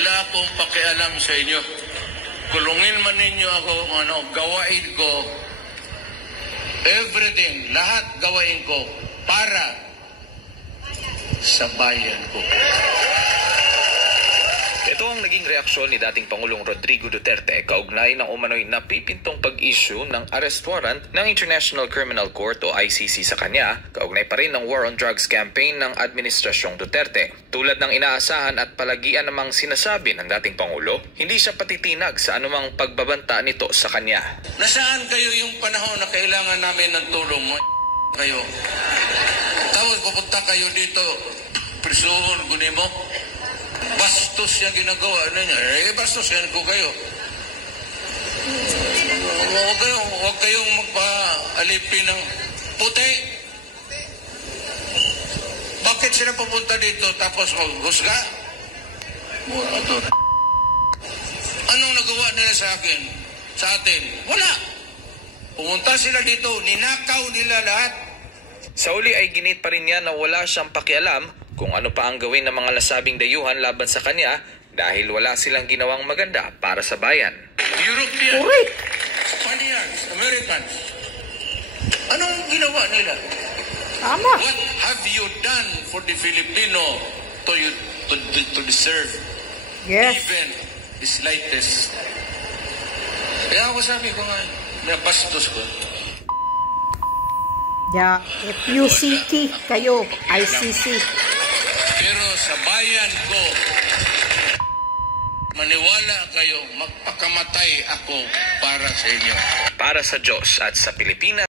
Wala akong pakialam sa inyo. Kulungin man ninyo ako, gawain ko, everything, lahat gawain ko para sa bayan ko. Ito ang naging reaksyon ni dating Pangulong Rodrigo Duterte kaugnay ng umano'y napipintong pag-issue ng arrest warrant ng International Criminal Court o ICC sa kanya, kaugnay pa rin ng War on Drugs campaign ng Administrasyong Duterte. Tulad ng inaasahan at palagian namang sinasabi ng dating Pangulo, hindi siya patitinag sa anumang pagbabanta nito sa kanya. Nasaan kayo yung panahon na kailangan namin ng tulong mo? Kayo. Tapos pupunta kayo dito, prisuhon, kunin mo. Bastos yung ginagawa ninyo. Bastos yan ko kayo. Huwag kayong magpa-alipin ng puti. Bakit sila pupunta dito tapos maghusga? Anong nagawa nila sa akin? Sa atin? Wala. Pumunta sila dito, ninakaw nila lahat. Sa uli ay ginit pa rin niya na wala siyang pakialam kung ano pa ang gawin ng mga nasabing dayuhan laban sa kanya dahil wala silang ginawang maganda para sa bayan. European, Spaniards, Americans, anong ginawa nila? Tama. What have you done for the Filipino to deserve even the slightest? Kaya ako sabi ko nga, may bastos ko. Yeah, FUCT kayo, ICC. Pero sa bayan ko, maniwala kayo, magpakamatay ako para sa inyo. Para sa Diyos at sa Pilipinas.